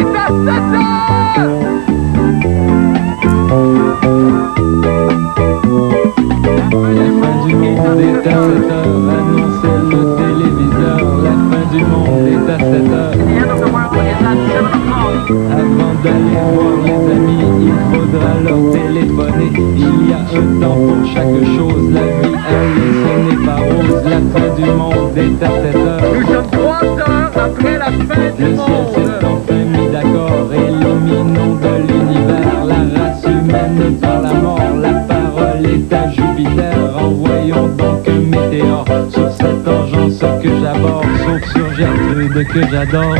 est à 7 heures! La fin du monde est à 7 heures, annonçait le téléviseur. La fin du monde est à 7 heures. Avant d'aller voir les amis, il faudra leur téléphoner. Il y a un temps pour chaque chose, la vie, elle, ce n'est pas rose. La fin du monde est à 7 heures. Nous sommes 3 heures après la fin du Le ciel monde. s'est enfin mis d'accord, éliminons de l'univers la race humaine par la mort. La parole est à Jupiter, envoyons donc un météore sur cette urgence que j'aborde, sauf sur Gertrude que j'adore.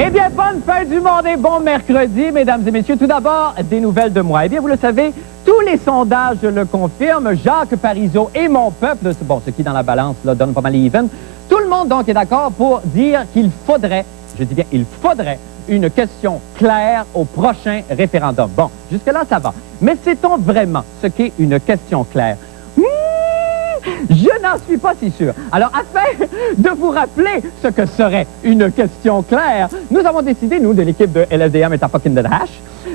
Eh bien, bonne fin du monde et bon mercredi, mesdames et messieurs. Tout d'abord, des nouvelles de moi. Eh bien, vous le savez, tous les sondages le confirment. Jacques Parizeau et mon peuple, bon, ce qui dans la balance là, donne pas mal even. Tout le monde donc est d'accord pour dire qu'il faudrait, je dis bien, il faudrait une question claire au prochain référendum. Bon, jusque-là, ça va. Mais sait-on vraiment ce qu'est une question claire? Je n'en suis pas si sûr. Alors, afin de vous rappeler ce que serait une question claire, nous avons décidé, nous, de l'équipe de LSDM et Fucking the Hash,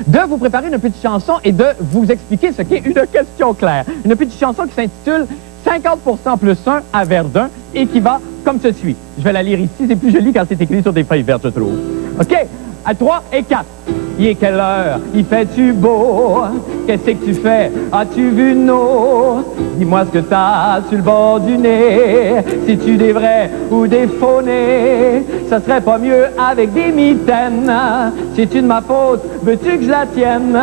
de vous préparer une petite chanson et de vous expliquer ce qu'est une question claire. Une petite chanson qui s'intitule 50% plus 1 à Verdun et qui va comme ceci. Je vais la lire ici, c'est plus joli quand c'est écrit sur des feuilles vertes, je trouve. OK? À 3 et 4. Il est quelle heure? Il fait-tu beau? Qu'est-ce que tu fais? As-tu vu nos? Dis-moi ce que t'as sur le bord du nez. Si-tu des vrais ou des faux nez? Ça serait pas mieux avec des mitaines. C'est-tu de ma faute? Veux-tu que je la tienne?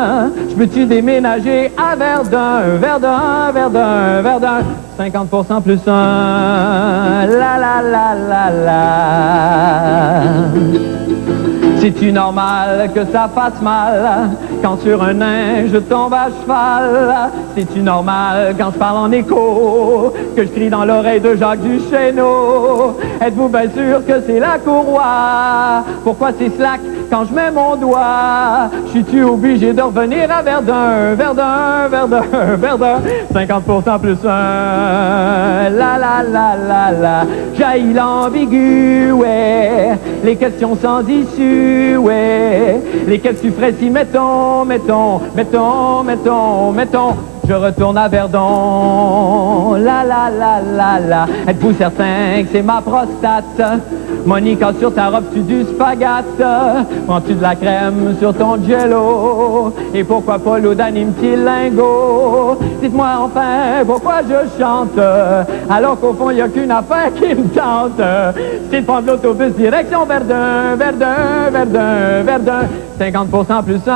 Je peux-tu déménager à Verdun? Verdun, Verdun, Verdun. 50% plus 1. La la la la la. C'est-tu normal que ça fasse mal quand sur un nain je tombe à cheval? C'est-tu normal quand je parle en écho que je crie dans l'oreille de Jacques Duchesneau? Êtes-vous bien sûr que c'est la courroie? Pourquoi c'est slack quand je mets mon doigt? Suis-tu obligé de revenir à Verdun? Verdun, Verdun, Verdun. 50% plus 1. La la la la la. J'haïs l'ambigu, ouais. Les questions sans issue, ouais. Lesquelles tu ferais si, mettons, je retourne à Verdun. La la la la la. Êtes-vous certain que c'est ma prostate? Monique, sur ta robe, tu du spaghette? Prends-tu de la crème sur ton jello? Et pourquoi pas l'eau d'anime petit lingot? Dites-moi enfin pourquoi je chante alors qu'au fond il n'y a qu'une affaire qui me tente. C'est de prendre l'autobus direction Verdun, Verdun, Verdun, Verdun. 50% plus 1.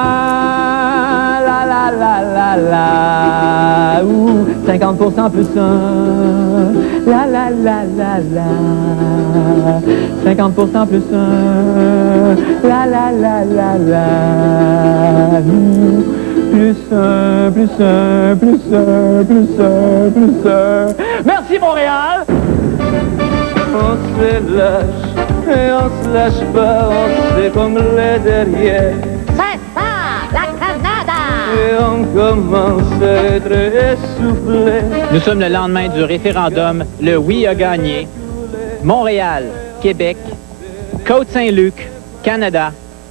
La la la la la. Ouh, 50% plus 1. La la la la la. 50% plus 1. La la la la la. Plus 1, plus 1, plus 1, plus 1, plus 1. Merci Montréal! On se lâche et on se lâche pas, on sait comme les derrière. C'est ça, la Canada! Et on commence à être essoufflé. Nous sommes le lendemain du référendum. Le oui a gagné. Montréal, Québec, Côte-Saint-Luc, Canada.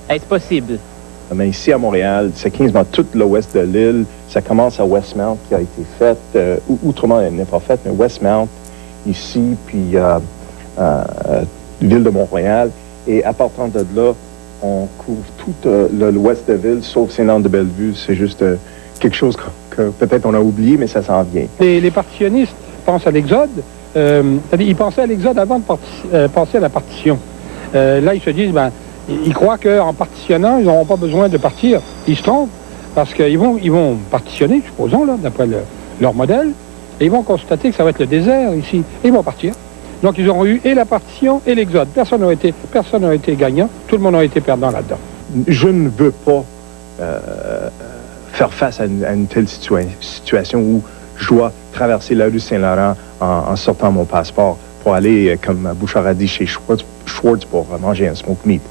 Est-ce possible? Mais ici à Montréal, c'est quasiment tout l'ouest de l'île. Ça commence à Westmount qui a été faite. Outremont, elle n'est pas faite, mais Westmount ici, puis ville de Montréal. Et à partir de là, on couvre tout l'ouest de l'île, sauf Saint-Anne-de-Bellevue. C'est juste quelque chose que peut-être on a oublié, mais ça s'en vient. Les partitionnistes pensent à l'exode. C'est-à-dire, ils pensaient à l'exode avant de penser à la partition. Là, ils se disent, ils croient qu'en partitionnant, ils n'auront pas besoin de partir. Ils se trompent, parce qu'ils vont partitionner, supposons, là, d'après leur modèle, et ils vont constater que ça va être le désert ici, et ils vont partir. Donc, ils auront eu et la partition et l'exode. Personne n'a été gagnant, tout le monde a été perdant là-dedans. Je ne veux pas faire face à une telle situation où je dois traverser la rue Saint-Laurent en sortant mon passeport pour aller, comme Bouchard a dit, chez Schwartz pour manger un smoked meat.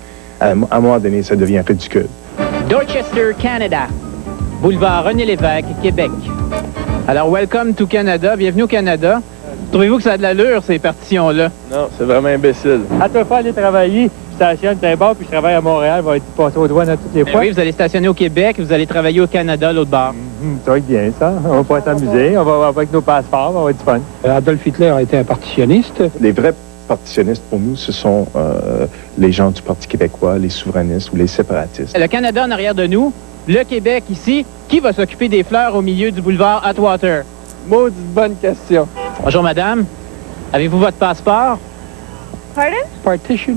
À un moment donné, ça devient ridicule. Dorchester, Canada. Boulevard René-Lévesque, Québec. Alors, welcome to Canada. Bienvenue au Canada. Trouvez-vous que ça a de l'allure, ces partitions-là? Non, c'est vraiment imbécile. À toi pas aller travailler, je stationne d'un bord, puis je travaille à Montréal, va être passé aux douanes à toutes les Ben fois. oui, vous allez stationner au Québec, vous allez travailler au Canada, l'autre bord. Ça va être bien, ça. On va pouvoir s'amuser, on va avec nos passeports, on va être du fun. Adolf Hitler a été un partitionniste. Les vrais partitionnistes, pour nous, ce sont les gens du Parti québécois, les souverainistes ou les séparatistes. Le Canada en arrière de nous, le Québec ici. Qui va s'occuper des fleurs au milieu du boulevard Atwater? Maudite bonne question. Bonjour, madame. Avez-vous votre passeport? Partition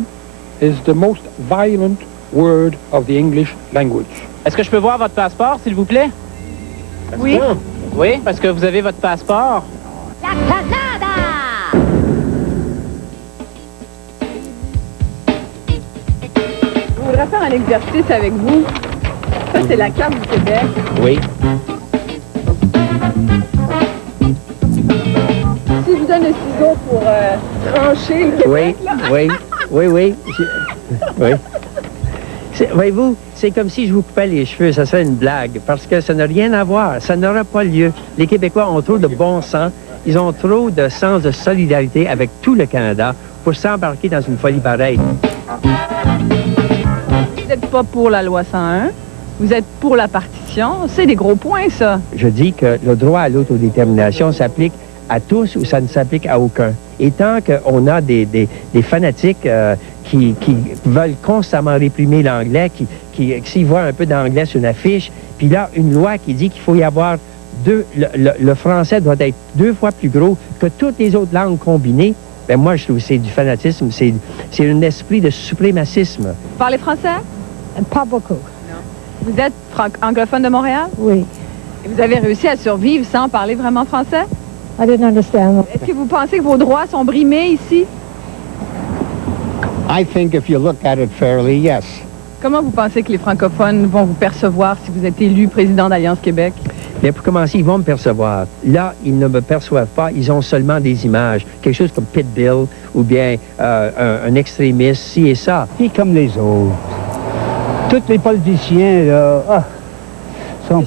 is the most violent word of the English language. Est-ce que je peux voir votre passeport, s'il vous plaît? Oui. Oui, parce que vous avez votre passeport. La Canada! Je voudrais faire un exercice avec vous. Ça, c'est la carte du Québec. Oui. Si je vous donne le ciseau pour trancher le Québec, là. Oui. Voyez-vous, c'est comme si je vous coupais les cheveux, ça serait une blague, parce que ça n'a rien à voir, ça n'aura pas lieu. Les Québécois ont trop de bon sens, ils ont trop de sens de solidarité avec tout le Canada pour s'embarquer dans une folie pareille. Vous n'êtes pas pour la loi 101. Vous êtes pour la partition. C'est des gros points, ça. Je dis que le droit à l'autodétermination s'applique à tous ou ça ne s'applique à aucun. Et tant qu'on a des fanatiques qui veulent constamment réprimer l'anglais, qui s'ils voient un peu d'anglais sur une affiche, puis là, une loi qui dit qu'il faut y avoir le français doit être 2 fois plus gros que toutes les autres langues combinées, ben moi, je trouve que c'est du fanatisme, c'est un esprit de suprémacisme. Vous parlez français? Pas beaucoup. Vous êtes anglophone de Montréal? Oui. Et vous avez réussi à survivre sans parler vraiment français? I didn't understand. Est-ce que vous pensez que vos droits sont brimés ici? I think if you look at it fairly, yes. Comment vous pensez que les francophones vont vous percevoir si vous êtes élu président d'Alliance Québec? Bien, pour commencer, ils vont me percevoir. Là, ils ne me perçoivent pas, ils ont seulement des images. Quelque chose comme Pitbull ou bien un extrémiste, ci et ça. Puis comme les autres. Tous les politiciens, là, sont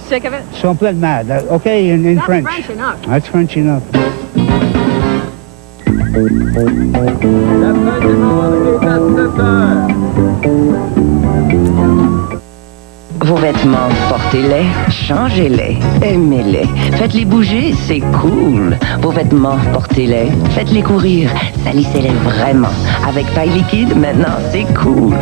plein de mad. OK, in French. French enough. That's French enough. La fin du monde est à 7 heures. Vos vêtements, portez-les, changez-les, aimez-les. Faites-les bouger, c'est cool. Vos vêtements, portez-les, faites-les courir, salissez-les vraiment. Avec Tide Liquide, maintenant, c'est cool.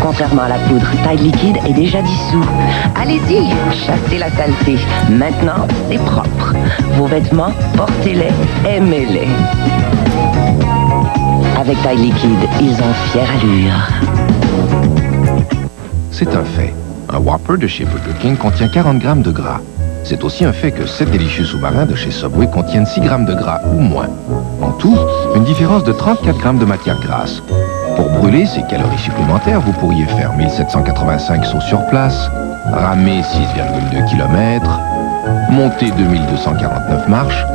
Contrairement à la poudre, Tide Liquide est déjà dissous. Allez-y, chassez la saleté. Maintenant, c'est propre. Vos vêtements, portez-les, aimez-les. Avec Tide Liquide, ils ont fière allure. C'est un fait. Un Whopper de chez Burger King contient 40 grammes de gras. C'est aussi un fait que 7 délicieux sous-marins de chez Subway contiennent 6 grammes de gras ou moins. En tout, une différence de 34 grammes de matière grasse. Pour brûler ces calories supplémentaires, vous pourriez faire 1785 sauts sur place, ramer 6,2 km, monter 2249 marches,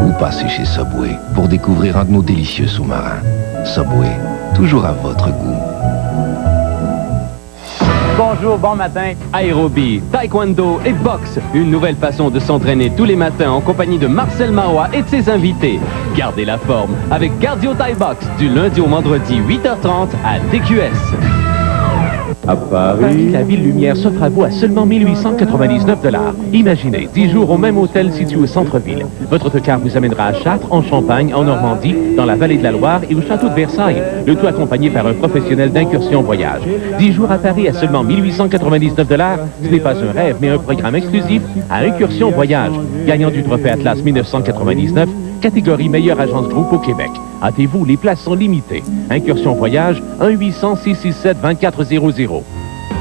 ou passer chez Subway pour découvrir un de nos délicieux sous-marins. Subway, toujours à votre goût. Bonjour, bon matin. Aérobie, taekwondo et boxe. Une nouvelle façon de s'entraîner tous les matins en compagnie de Marcel Marois et de ses invités. Gardez la forme avec Cardio Thai Box du lundi au vendredi 8h30 à TQS. À Paris, la ville lumière s'offre à vous à seulement 1899 $. Imaginez, 10 jours au même hôtel situé au centre-ville. Votre autocar vous amènera à Chartres, en Champagne, en Normandie, dans la vallée de la Loire et au château de Versailles. Le tout accompagné par un professionnel d'incursion voyage. 10 jours à Paris à seulement 1899 $. Ce n'est pas un rêve, mais un programme exclusif à Incursion Voyage. Gagnant du trophée Atlas 1999, catégorie meilleure agence groupe au Québec. Hâtez-vous, les places sont limitées. Incursion Voyage, 1-800-667-2400.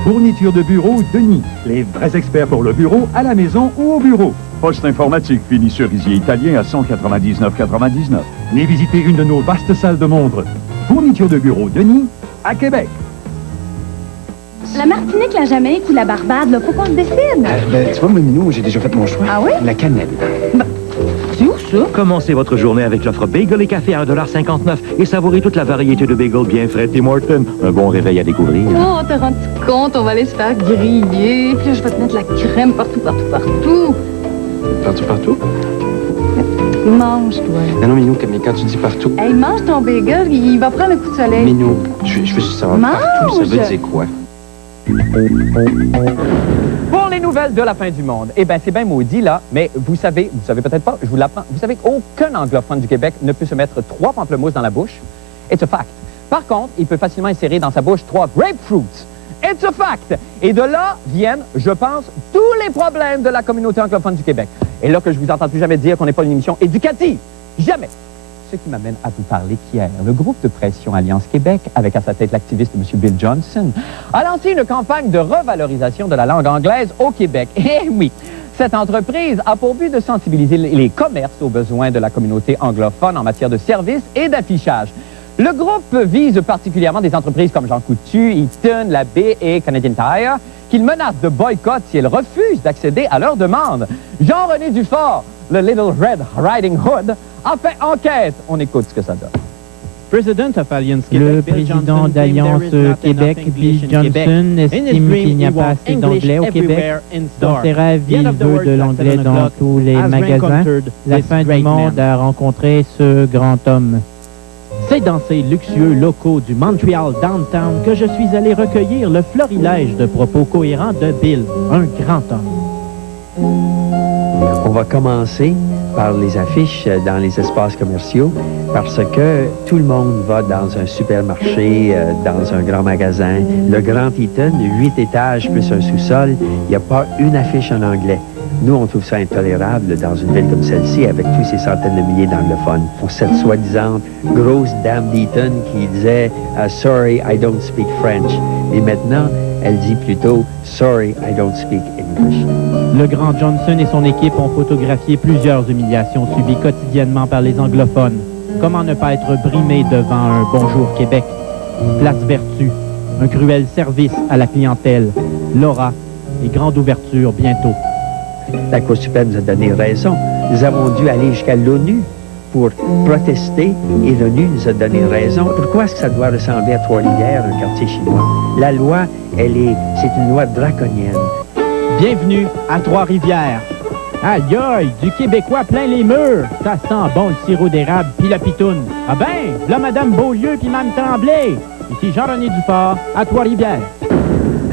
Fourniture de bureau Denis. Les vrais experts pour le bureau, à la maison ou au bureau. Poste informatique fini cerisier italien à 199,99. Venez visiter une de nos vastes salles de montre. Fourniture de bureau Denis, à Québec. La Martinique, la Jamaïque ou la Barbade, là, faut qu'on se décide. Tu vois, Minou, j'ai déjà fait mon choix. Ah oui? La cannelle. C'est où ça? Commencez votre journée avec l'offre Bagel et Café à 1,59 $ et savourez toute la variété de bagels bien frais Tim Hortons. Un bon réveil à découvrir. Oh, t'as rendu compte, on va aller se faire griller. Puis là, je vais te mettre la crème partout. Partout? Mange, toi. Non, Minou, mais quand tu dis partout... Hey, mange ton bagel, il va prendre un coup de soleil. Minou, je veux savoir partout, ça veut dire quoi? Pour les nouvelles de la fin du monde, eh bien, c'est bien maudit, là, mais vous savez peut-être pas, je vous l'apprends, vous savez qu'aucun anglophone du Québec ne peut se mettre 3 pamplemousses dans la bouche. It's a fact. Par contre, il peut facilement insérer dans sa bouche 3 grapefruits. It's a fact. Et de là viennent, je pense, tous les problèmes de la communauté anglophone du Québec. Et là que je vous entends plus jamais dire qu'on n'est pas une émission éducative. Jamais. Ce qui m'amène à vous parler qu'hier, le groupe de pression Alliance Québec, avec à sa tête l'activiste M. Bill Johnson, a lancé une campagne de revalorisation de la langue anglaise au Québec. Eh oui, cette entreprise a pour but de sensibiliser les commerces aux besoins de la communauté anglophone en matière de services et d'affichage. Le groupe vise particulièrement des entreprises comme Jean Coutu, Eaton, La Baie et Canadian Tire, qu'il menace de boycott si elles refusent d'accéder à leurs demandes. Jean-René Dufort, le Little Red Riding Hood, a fait enquête. On écoute ce que ça donne. Le président d'Alliance Québec, Bill Johnson, estime qu'il n'y a pas assez d'anglais au Québec. Dans ses rêves, il veut de l'anglais dans tous les magasins. La fin du monde a rencontré ce grand homme. C'est dans ces luxueux locaux du Montreal Downtown que je suis allé recueillir le florilège de propos cohérents de Bill, un grand homme. On va commencer par les affiches dans les espaces commerciaux parce que tout le monde va dans un supermarché, dans un grand magasin. Le Grand Eaton, 8 étages plus un sous-sol, il n'y a pas une affiche en anglais. Nous, on trouve ça intolérable dans une ville comme celle-ci avec tous ces centaines de milliers d'anglophones. Pour cette soi-disant grosse dame d'Eaton qui disait « Sorry, I don't speak French ». Et maintenant, elle dit plutôt « Sorry, I don't speak English ». Le grand Johnson et son équipe ont photographié plusieurs humiliations subies quotidiennement par les anglophones. Comment ne pas être brimé devant un Bonjour Québec, Place Vertu, un cruel service à la clientèle, Laura et grande ouverture bientôt. La Cour suprême nous a donné raison. Nous avons dû aller jusqu'à l'ONU pour protester et l'ONU nous a donné raison. Pourquoi est-ce que ça doit ressembler à Trois-Rivières, un quartier chinois? La loi, c'est une loi draconienne. Bienvenue à Trois-Rivières. Aïe aïe, du Québécois plein les murs. Ça sent bon le sirop d'érable puis la pitoune. Ah ben, là Madame Beaulieu puis Mme Tremblay. Ici Jean-René Dufort à Trois-Rivières.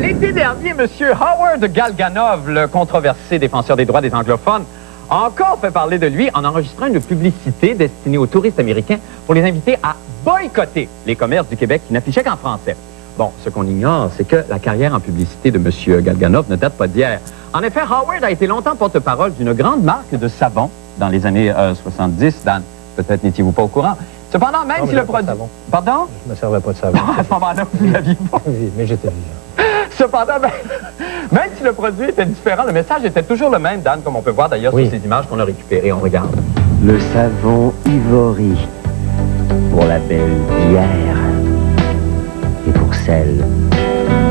L'été dernier, M. Howard Galganov, le controversé défenseur des droits des anglophones, a encore fait parler de lui en enregistrant une publicité destinée aux touristes américains pour les inviter à boycotter les commerces du Québec qui n'affichaient qu'en français. Bon, ce qu'on ignore, c'est que la carrière en publicité de M. Galganov ne date pas d'hier. En effet, Howard a été longtemps porte-parole d'une grande marque de savon dans les années 70. Dan, peut-être n'étiez-vous pas au courant. Cependant, même si le produit... Pardon? Je ne me servais pas de savon. À ce moment-là, vous l'aviez pas. Oui, mais j'étais vivant. Cependant, même si le produit était différent, le message était toujours le même, Dan, comme on peut voir d'ailleurs sur ces images qu'on a récupérées. On regarde. Le savon Ivory, pour la belle d'hier et pour celle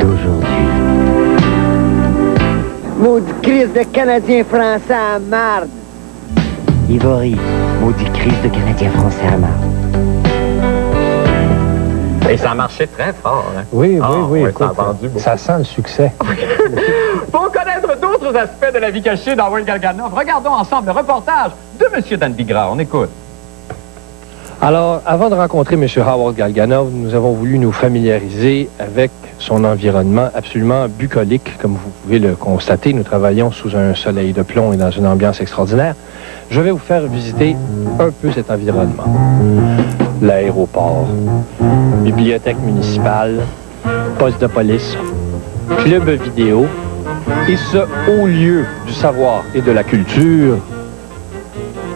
d'aujourd'hui. Maudit crise de Canadien français à marde. Ivory, maudit crise de Canadien français à marde. Et ça a marché très fort. Hein? Oui, oui. Écoute, ça a vendu beaucoup. Ça sent le succès. Pour connaître d'autres aspects de la vie cachée d'Howard Galganov, regardons ensemble le reportage de M. Dan Bigra. On écoute. Alors, avant de rencontrer M. Howard Galganov, nous avons voulu nous familiariser avec son environnement absolument bucolique. Comme vous pouvez le constater, nous travaillons sous un soleil de plomb et dans une ambiance extraordinaire. Je vais vous faire visiter un peu cet environnement. L'aéroport, bibliothèque municipale, poste de police, club vidéo et ce haut lieu du savoir et de la culture,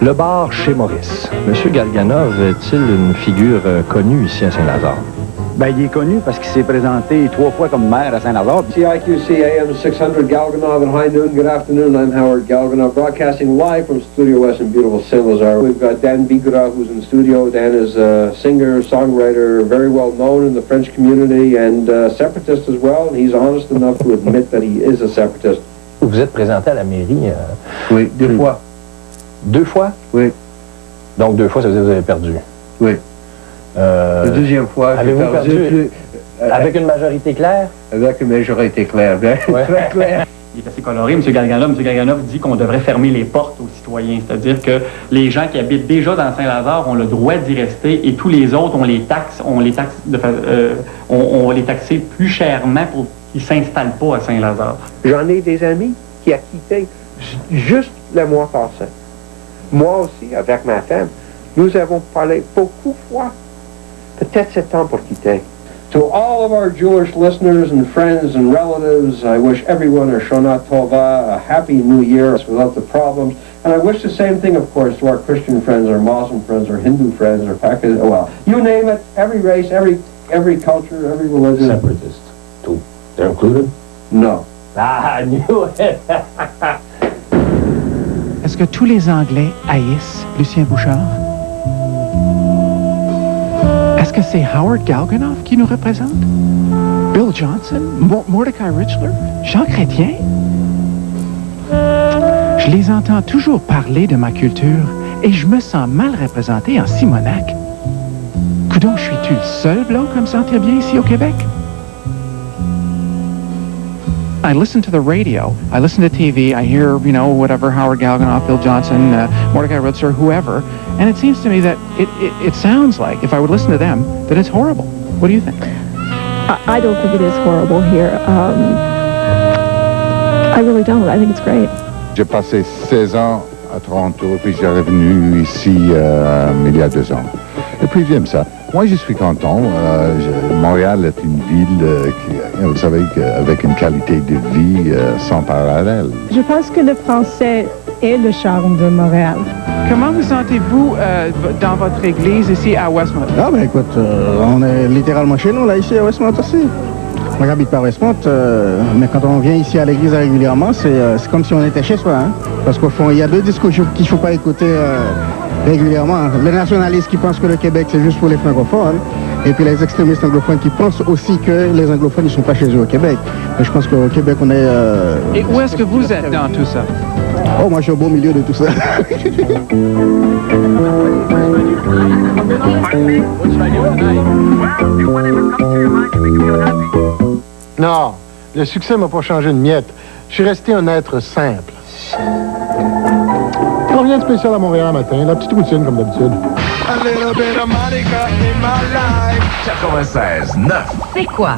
le bar chez Maurice. Monsieur Galganov est-il une figure connue ici à Saint-Lazare? Ben, il est connu parce qu'il s'est présenté 3 fois comme maire à Saint-Lazare. CIQC AM 600 Galganov and high noon. Good afternoon. I'm Howard Galganov, broadcasting live from Studio West in beautiful Saint-Lazare. We've got Dan Bigra, who's in studio. Dan is a singer, songwriter, very well known in the French community and separatist as well. And he's honest enough to admit that he is a separatist. Vous êtes présenté à la mairie? Oui, 2 fois. 2 fois? Oui. Donc 2 fois, ça veut dire que vous avez perdu? Oui. La deuxième fois, avez-vous perdu avec une majorité claire? Avec une majorité claire, bien. Ouais. Très claire. il est assez coloré, M. Galganov. M. Galganov dit qu'on devrait fermer les portes aux citoyens, c'est-à-dire que les gens qui habitent déjà dans Saint-Lazare ont le droit d'y rester et tous les autres, on les taxer plus chèrement pour qu'ils ne s'installent pas à Saint-Lazare. J'en ai des amis qui ont quitté juste le mois passé. Moi aussi, avec ma femme, nous avons parlé beaucoup de fois. Peut-être c'est temps pour quitter. To all of our Jewish listeners and friends and relatives, I wish everyone a Shana Tova, a happy new year without the problems. And I wish the same thing, of course, to our Christian friends, our Muslim friends, our Hindu friends, our Pakistan, well, you name it, every race, every culture, every religion. Separatists, too. They're included? No. Ah, I knew it! Est-ce que tous les Anglais haïssent Lucien Bouchard? Est-ce que c'est Howard Galganov qui nous représente? Bill Johnson? Mordecai Richler? Jean Chrétien? Je les entends toujours parler de ma culture et je me sens mal représenté en Simonac. Coudon, je suis-tu le seul blanc à me sentir bien ici au Québec? I listen to the radio, I listen to TV, I hear, you know, whatever, Howard Galganov, Bill Johnson, Mordecai Richler, whoever, and it seems to me that it sounds like, if I would listen to them, that it's horrible. What do you think? I don't think it is horrible here. I really don't. I think it's great. J'ai passé 16 ans à Toronto, puis j'ai revenu ici il y a 2 ans. Et puis j'aime ça. Moi, je suis content. Montréal est une ville qui, vous savez, avec une qualité de vie sans parallèle. Je pense que le français est le charme de Montréal. Comment vous sentez-vous dans votre église ici à Westmount? Ah ben écoute, on est littéralement chez nous, là, ici à Westmount aussi. Moi, j'habite pas à Westmount, mais quand on vient ici à l'église régulièrement, c'est comme si on était chez soi. Hein? Parce qu'au fond, il y a 2 discours qu'il ne faut pas écouter régulièrement. Les nationalistes qui pensent que le Québec, c'est juste pour les francophones. Et puis les extrémistes anglophones qui pensent aussi que les anglophones ne sont pas chez eux au Québec. Mais je pense qu'au Québec, on est... Et où est-ce que vous êtes dans tout ça? Oh, moi, je suis au beau milieu de tout ça. Non, le succès m'a pas changé de miette. Je suis resté un être simple. Rien de spécial à Montréal matin, la petite routine comme d'habitude. 96.9. C'est quoi?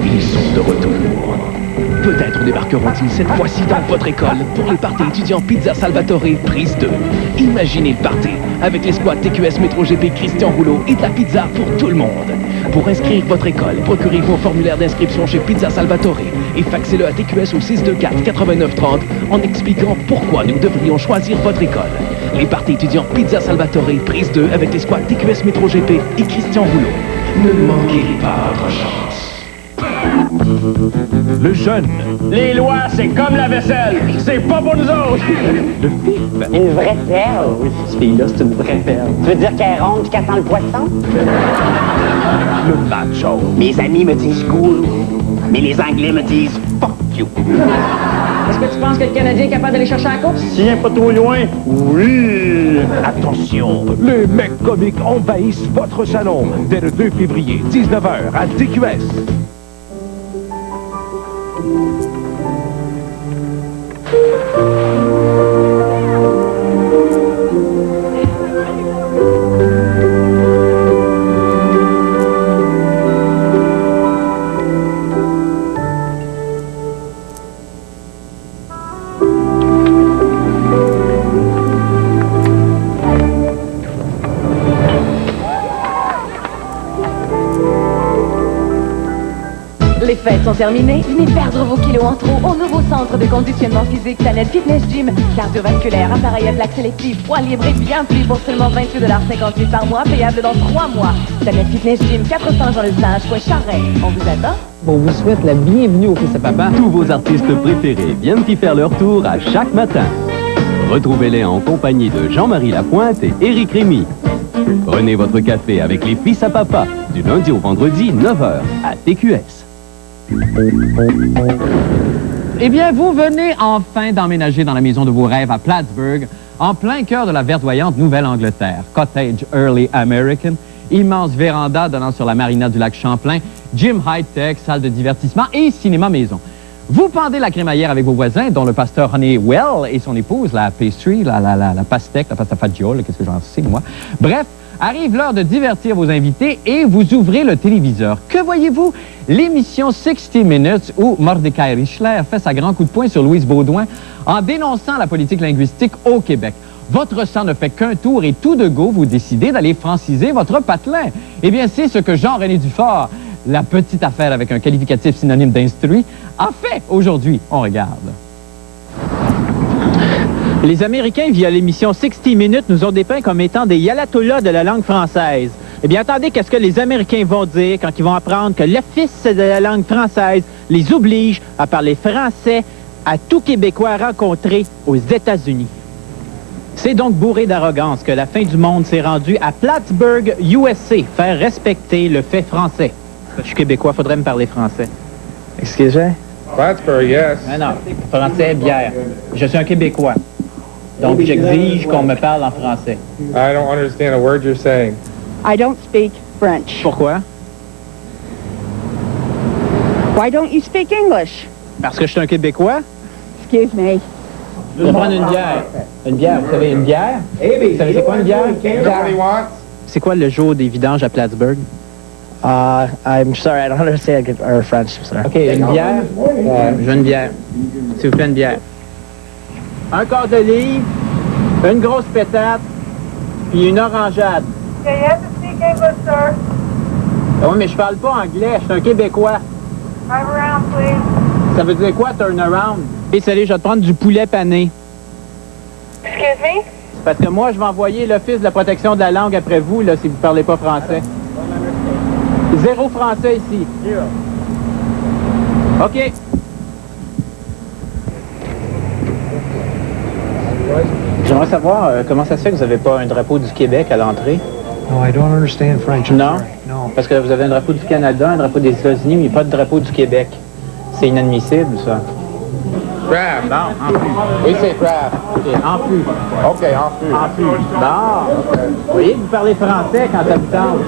Ils sont de retour. Peut-être débarqueront-ils cette fois-ci dans votre école pour les parties étudiants Pizza Salvatore prise 2. Imaginez le party avec les squads TQS Métro GP Christian Rouleau et de la pizza pour tout le monde. Pour inscrire votre école, procurez-vous un formulaire d'inscription chez Pizza Salvatore et faxez-le à TQS au 624-8930 en expliquant pourquoi nous devrions choisir votre école. Les parties étudiants Pizza Salvatore prise 2 avec les squads TQS Métro GP et Christian Rouleau. Ne manquez pas votre chance. Le jeune. Les lois, c'est comme la vaisselle. C'est pas pour nous autres. Le FIF. Une vraie perle. Oui, cette fille-là, c'est une vraie perle. Tu veux dire qu'elle est ronde et qu'elle sent le poisson? Le macho. Mes amis me disent cool, mais les Anglais me disent fuck you. Est-ce que tu penses que le Canadien est capable d'aller chercher la course? S'il n'est pas trop loin, oui. Attention, les mecs comiques envahissent votre salon dès le 2 février, 19h à TQS. Les fêtes sont terminées. Venez perdre vos kilos en trop au nouveau centre de conditionnement physique Planète Fitness Gym. Cardiovasculaire, appareil à plaque sélective, poids libre et bien plus pour seulement 28,58 $ par mois, payable dans 3 mois. Planète Fitness Gym, 400 Jean Lesage, Coin Charret. On vous attend? On vous souhaite la bienvenue au Fils à Papa. Tous vos artistes préférés viennent y faire leur tour à chaque matin. Retrouvez-les en compagnie de Jean-Marie Lapointe et Éric Rémy. Prenez votre café avec les Fils à Papa du lundi au vendredi, 9h à TQS. Eh bien, vous venez enfin d'emménager dans la maison de vos rêves à Plattsburgh, en plein cœur de la verdoyante Nouvelle-Angleterre. Cottage Early American, immense véranda donnant sur la marina du lac Champlain, gym high-tech, salle de divertissement et cinéma maison. Vous pendez la crémaillère avec vos voisins, dont le pasteur Honeywell et son épouse, la pastèque, la pasta fagioli, qu'est-ce que j'en sais, moi. Bref, arrive l'heure de divertir vos invités et vous ouvrez le téléviseur. Que voyez-vous? L'émission 60 Minutes où Mordecai Richler fait sa grand coup de poing sur Louise Baudouin en dénonçant la politique linguistique au Québec. Votre sang ne fait qu'un tour et tout de go, vous décidez d'aller franciser votre patelin. Eh bien, c'est ce que Jean-René Dufort, la petite affaire avec un qualificatif synonyme d'instruit, a fait aujourd'hui. On regarde. Les Américains, via l'émission 60 Minutes, nous ont dépeint comme étant des yalatolas de la langue française. Eh bien, attendez qu'est-ce que les Américains vont dire quand ils vont apprendre que l'Office de la langue française les oblige à parler français à tout Québécois rencontré aux États-Unis. C'est donc bourré d'arrogance que la fin du monde s'est rendue à Plattsburgh, USA, faire respecter le fait français. Je suis Québécois, faudrait me parler français. Excusez? Plattsburgh, yes. Non, non, français, bière. Je suis un Québécois. Donc, j'exige qu'on me parle en français. I don't understand a word you're saying. I don't speak French. Pourquoi? Why don't you speak English? Parce que je suis un Québécois. Excuse me. Je vais prendre une bière. Une bière, vous savez, une bière? Vous savez, c'est quoi une bière? C'est quoi le jour des vidanges à Plattsburgh? I'm sorry, I don't understand French, sir. OK, une bière? Je veux une bière. S'il vous plaît, une bière. Un quart de livre, une grosse pétate, puis une orangeade. Okay, you have to speak English, sir. Oui, mais je parle pas anglais, je suis un Québécois. Turn around, please. Ça veut dire quoi, turn around? Et salut, je vais te prendre du poulet pané. Excuse me? Parce que moi, je vais envoyer l'Office de la protection de la langue après vous, là, si vous parlez pas français. Zéro français ici. OK. J'aimerais savoir comment ça se fait que vous n'avez pas un drapeau du Québec à l'entrée. No, I don't understand French. Non? No. Parce que vous avez un drapeau du Canada, un drapeau des États-Unis, mais pas de drapeau du Québec. C'est inadmissible, ça. Crab. Non, en plus. We say crab. OK, en plus. OK, en plus. En plus. Bon. Vous voyez, vous parlez français quand ça vous tente.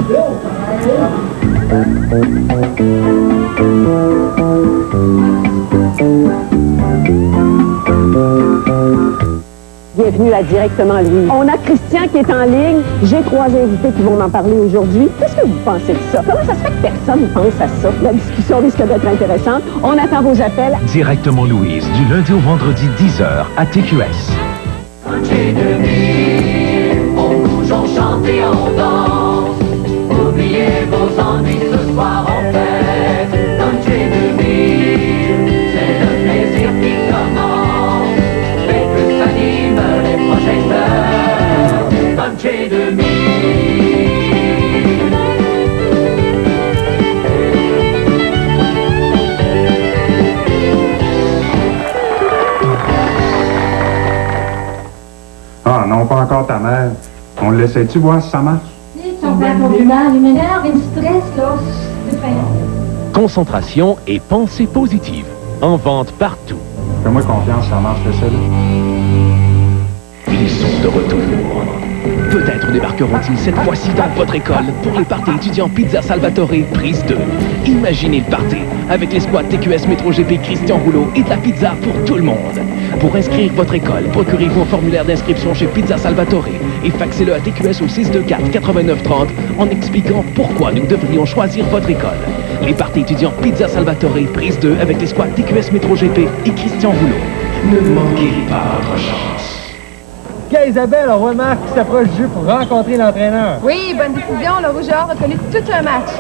Bienvenue à Directement Louise. On a Christian qui est en ligne. J'ai 3 invités qui vont m'en parler aujourd'hui. Qu'est-ce que vous pensez de ça? Comment ça se fait que personne ne pense à ça? La discussion risque d'être intéressante. On attend vos appels. Directement Louise, du lundi au vendredi 10h à TQS. On bouge, on chante et on danse. Oubliez vos ennuis, ce soir on fête. Country 2000, c'est le plaisir qui commence. Faites s'anime les prochaines heures. Country 2000. Ah non, pas encore ta mère. On le laissait-tu voir si ça marche? Son père communal, il m'énerve, il me stresse, là. C'est très Concentration et pensée positive. En vente partout. Fais-moi confiance, ça marche, le seul. Ils sont de retour. Peut-être débarqueront-ils cette fois-ci dans votre école pour les parties étudiants Pizza Salvatore prise 2. Imaginez le party avec les squads TQS Métro GP Christian Rouleau et de la pizza pour tout le monde. Pour inscrire votre école, procurez-vous un formulaire d'inscription chez Pizza Salvatore et faxez-le à TQS au 624-8930 en expliquant pourquoi nous devrions choisir votre école. Les parties étudiants Pizza Salvatore prise 2 avec les squads TQS Métro GP et Christian Rouleau. Ne manquez pas votre chance. OK, Isabelle, on voit Marc qui s'approche du jeu pour rencontrer l'entraîneur. Oui, bonne décision. Le Rougeur a connu tout un match.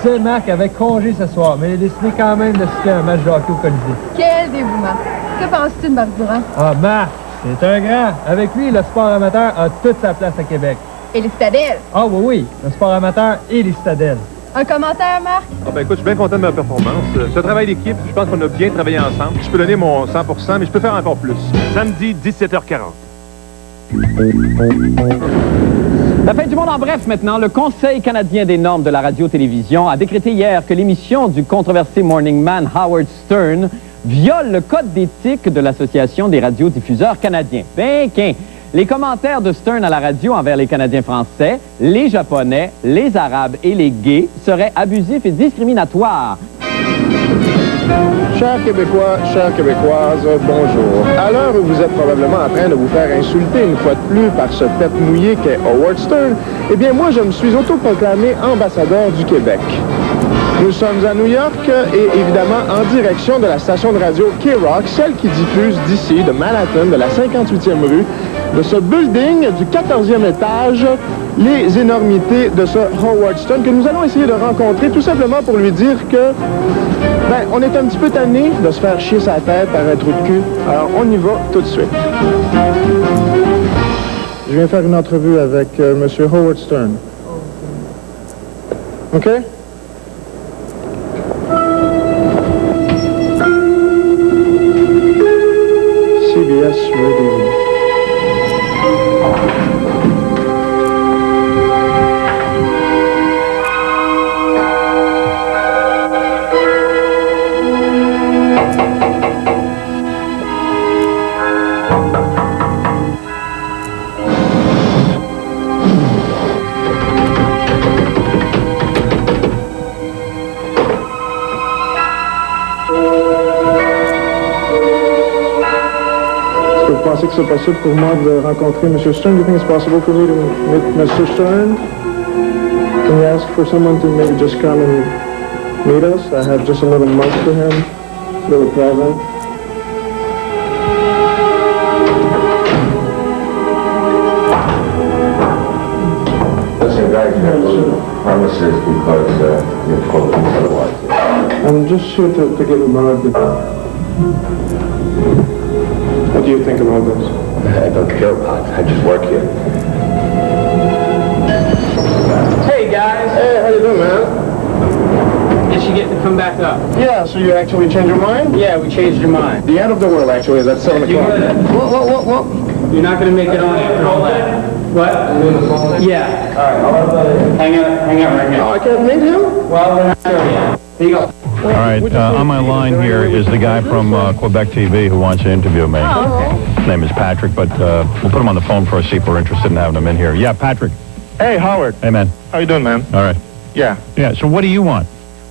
C'est Marc avait congé ce soir, mais il a décidé quand même de citer un match de hockey au Colisée. Quel dévouement. Que penses-tu de Marc Durand? Ah, Marc, c'est un grand. Avec lui, le sport amateur a toute sa place à Québec. Et les citadelles? Ah oui, oui, le sport amateur et les citadelles. Un commentaire, Marc? Ah ben écoute, je suis bien content de ma performance. C'est un travail d'équipe, je pense qu'on a bien travaillé ensemble. Je peux donner mon 100%, mais je peux faire encore plus. Samedi, 17h40. La fin du monde en bref maintenant. Le Conseil canadien des normes de la radio-télévision a décrété hier que l'émission du controversé Morning Man Howard Stern viole le code d'éthique de l'Association des radiodiffuseurs canadiens. Ben qu'un! Les commentaires de Stern à la radio envers les Canadiens français, les Japonais, les Arabes et les gays seraient abusifs et discriminatoires. Chers Québécois, chères Québécoises, bonjour. À l'heure où vous êtes probablement en train de vous faire insulter une fois de plus par ce tête mouillé qu'est Howard Stern, eh bien moi je me suis autoproclamé ambassadeur du Québec. Nous sommes à New York et évidemment en direction de la station de radio K-Rock, celle qui diffuse d'ici, de Manhattan, de la 58e rue, de ce building du 14e étage, les énormités de ce Howard Stern que nous allons essayer de rencontrer tout simplement pour lui dire que on est un petit peu tanné de se faire chier sa tête par un trou de cul. Alors on y va tout de suite. Je viens faire une entrevue avec M. Howard Stern. OK? CBS Radio. Vous pensez que c'est possible pour moi de rencontrer M. Stern? Do you think it's possible for me to meet Mr. Stern? Can you ask for someone to maybe just come and meet us? I have just a little mug for him, a little present. Listen, guys, you have to promises because you're told otherwise. I'm just here to give a mug. What do you think about this? I don't care about it. I just work here. Hey, guys. Hey, how you doing, man? Did she get to come back up? Yeah, so you actually changed your mind? Yeah, we changed your mind. The end of the world, actually, is at 7 o'clock. Whoa. You're not going to make it on after all that. What? Yeah. All right. Hang out right here. Oh, I can't meet him? Well, we're not sure yet. Here you go. All right, on my line here is the guy from Quebec TV who wants to interview me. Oh, okay. His name is Patrick, but we'll put him on the phone first, see if we're interested in having him in here. Yeah, Patrick. Hey, Howard. Hey, man. How you doing, man? All right. Yeah. Yeah, so what do you want?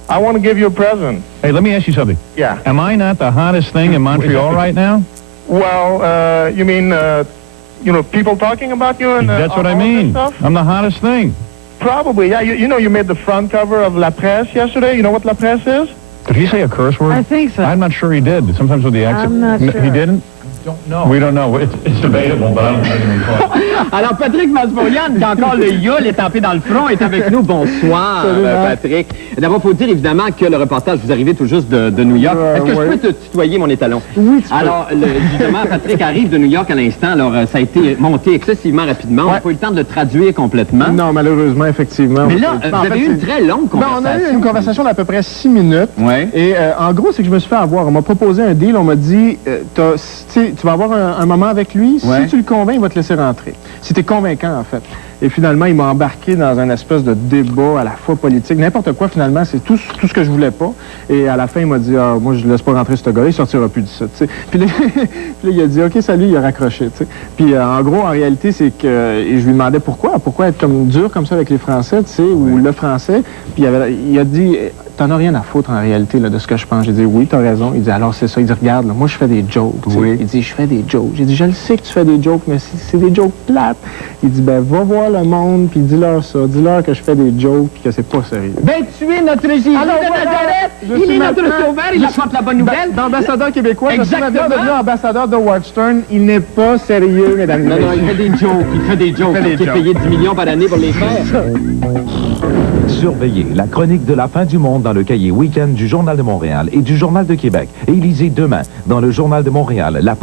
I want to give you a present. Hey, let me ask you something. Yeah. Am I not the hottest thing in Montreal right now? Well, you mean, people talking about you and That's what I all this mean. stuff? I'm the hottest thing. Probably, yeah. You know you made the front cover of La Presse yesterday. You know what La Presse is? Did he say a curse word? I think so. I'm not sure he did. Sometimes with the accent. I'm not sure. He didn't? Don't know. We don't know. It's debatable, but I don't think it's close. Alors, Patrick Masbourian, qui a encore le youl étampé dans le front, est avec nous. Bonsoir, Patrick. D'abord, il faut dire évidemment que le reportage, vous arrivez tout juste de New York. Est-ce que je peux te tutoyer, mon étalon? Oui, tu peux. Alors, justement, Patrick arrive de New York à l'instant. Alors, ça a été monté excessivement rapidement. On n'a pas eu le temps de le traduire complètement. Non, malheureusement, effectivement. Mais là, vous avez eu une très longue conversation. On a eu une conversation d'à peu près 6 minutes. Ouais. Et en gros, c'est que je me suis fait avoir. On m'a proposé un deal. On m'a dit, tu vas avoir un moment avec lui. Ouais. Si tu le convaincs, il va te laisser rentrer. Si tu es convaincant, en fait. Et finalement, il m'a embarqué dans un espèce de débat à la fois politique. N'importe quoi, finalement, c'est tout ce que je voulais pas. Et à la fin, il m'a dit, moi, je laisse pas rentrer ce gars-là, il sortira plus d'ici. Puis là, il a dit, OK, salut, il a raccroché. T'sais. Puis en gros, en réalité, c'est que... Et je lui demandais pourquoi être comme dur comme ça avec les Français, tu sais, ou le français. Puis il a dit, t'en as rien à foutre en réalité là, de ce que je pense. J'ai dit, oui, t'as raison. Il dit, alors c'est ça. Il dit, regarde, là, moi, je fais des jokes. Oui. Il dit, je fais des jokes. J'ai dit, je le sais que tu fais des jokes, mais c'est des jokes plates. Il dit, ben, va voir le monde, puis dis-leur ça. Dis-leur que je fais des jokes, puis que c'est pas sérieux. Ben, tu es notre Jésus de Nazareth. Il est notre sauveur. Il apporte la bonne nouvelle. D'ambassadeur québécois, Exactement. je suis devenu ambassadeur de Howard Stern. Il n'est pas sérieux, mesdames et messieurs. Non, il fait des jokes. Il fait des jokes. Il est payé 10 millions par année pour les faire. Surveillez la chronique de la fin du monde dans le cahier Week-end du Journal de Montréal et du Journal de Québec. Et lisez demain dans le Journal de Montréal la